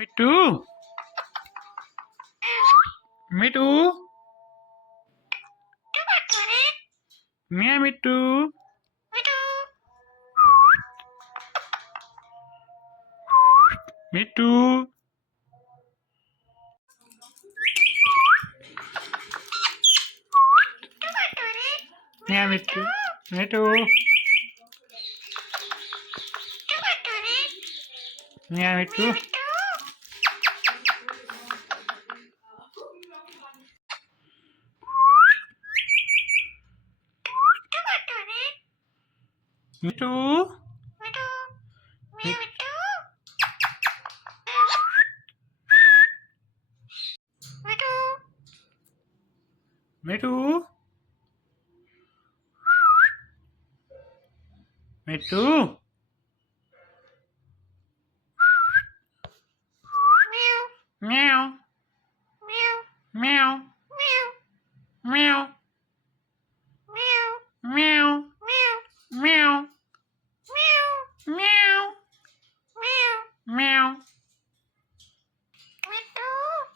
মিট্টু মিট্টু মিয়া মিট্টু মিট্টু মিয়া মিট্টু মিট্টু মিয়া মিট্টু মিট্টু মিট্টু মিট্টু মিয়াও মিয়াও মিয়াও মিয়াও মিয়াও মিয়াও মিয়াও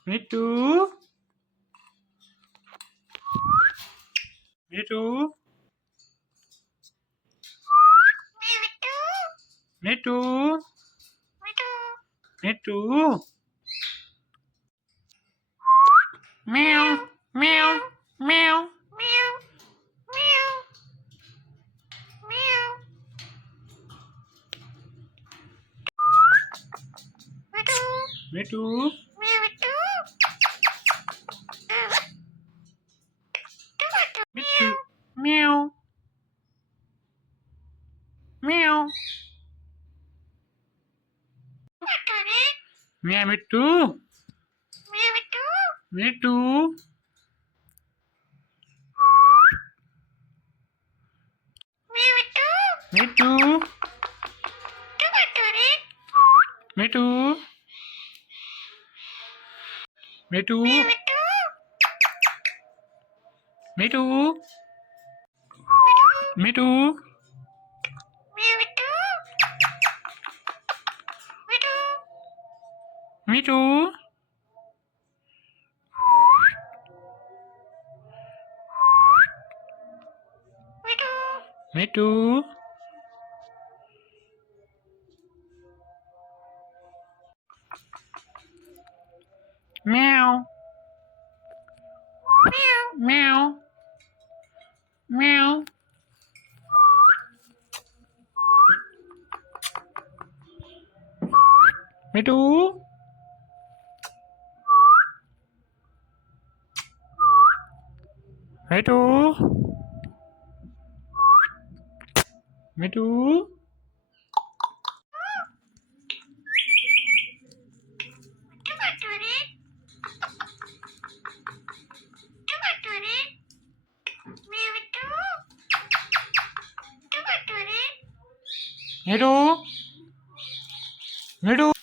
মিট্টু মিট্টু মিট্টু মিট্টু মিয়াও মিয়াও মিয়াও মিট্টু মিট্টু মিয়াও মিয়াও মিয়া মিট্টু মিট্টু মিট্টু মিট্টু মিট্টু মিট্টু মিট্টু মিট্টু মিট্টু মিয়াও মিয়াও মিয়াও মিট্টু মিট্টু মিট্টু মিট্টু মিট্টু